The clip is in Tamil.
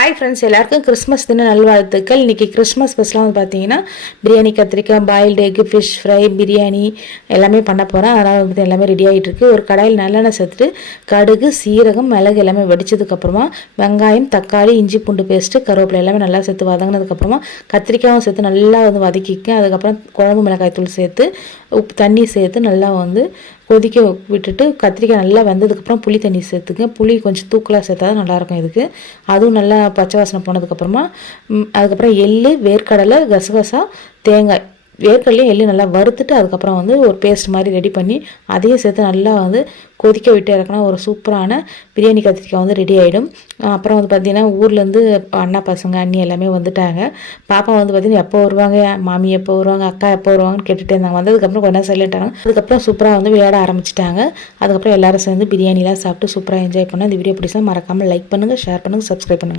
ஹாய் ஃப்ரெண்ட்ஸ், எல்லாருக்கும் கிறிஸ்மஸ் தின நல்வாழ்த்துக்கள். இன்றைக்கி கிறிஸ்மஸ் ஸ்பெஷலாக வந்து பார்த்தீங்கன்னா பிரியாணி, கத்திரிக்காய், boiled egg, fish fry, biryani எல்லாமே பண்ண போகிறேன். அதனால் வந்து எல்லாமே ரெடி ஆகிட்டுருக்கு. ஒரு கடாயில் நல்லெண்ணெய் சேர்த்துட்டு கடுகு, சீரகம், மிளகு எல்லாமே வடித்ததுக்கப்புறமா வெங்காயம், தக்காளி, இஞ்சி பூண்டு பேஸ்ட்டு, கருவேப்பிலை எல்லாமே நல்லா சேர்த்து வதங்கினதுக்கப்புறமா கத்திரிக்காயும் சேர்த்து நல்லா வந்து வதக்கிக்க. அதுக்கப்புறம் குழம்பு மிளகாய் தூள் சேர்த்து தண்ணி சேர்த்து நல்லா வந்து கொதிக்க விட்டுட்டு கத்திரிக்காய் நல்லா வெந்ததுக்கப்புறம் புளி தண்ணி சேர்த்துங்க. புளி கொஞ்சம் தூக்கலாக சேர்த்தா தான் நல்லாயிருக்கும் இதுக்கு. அதுவும் நல்லா பச்சை வாசனை போனதுக்கப்புறமா அதுக்கப்புறம் எள்ளு, வேர்க்கடலை, கசகசா, தேங்காய், வேர்க்கடலையும் எள்ளு நல்லா வறுத்துட்டு அதுக்கப்புறம் வந்து ஒரு பேஸ்ட் மாதிரி ரெடி பண்ணி அதையும் சேர்த்து நல்லா வந்து கொதிக்க விட்டு இறக்குனா ஒரு சூப்பரான பிரியாணி கத்திரிக்காய் வந்து ரெடி ஆகிடும். அப்புறம் வந்து பார்த்திங்கன்னா ஊர்லேருந்து அண்ணா பசங்க, அண்ணி எல்லாமே வந்துட்டாங்க. பாப்பா வந்து பார்த்திங்கன்னா எப்போ வருவாங்க, மாமி எப்போ வருவாங்க, அக்கா எப்போ வருவாங்கன்னு கேட்டுகிட்டே இருந்தாங்க. வந்ததுக்கப்புறம் கொஞ்சம் சைலண்ட் ஆனாங்க. அதுக்கப்புறம் சூப்பராக வந்து விளையாட ஆரம்பிச்சிட்டாங்க. அதுக்கப்புறம் எல்லோரும் சேர்ந்து பிரியாணிலாம் சாப்பிட்டு சூப்பராக என்ஜாய் பண்ணால். இந்த வீடியோ பிடிச்சா மறக்காமல் லைக் பண்ணுங்கள், ஷேர் பண்ணுங்கள், சப்ஸ்கிரைப் பண்ணுங்கள்.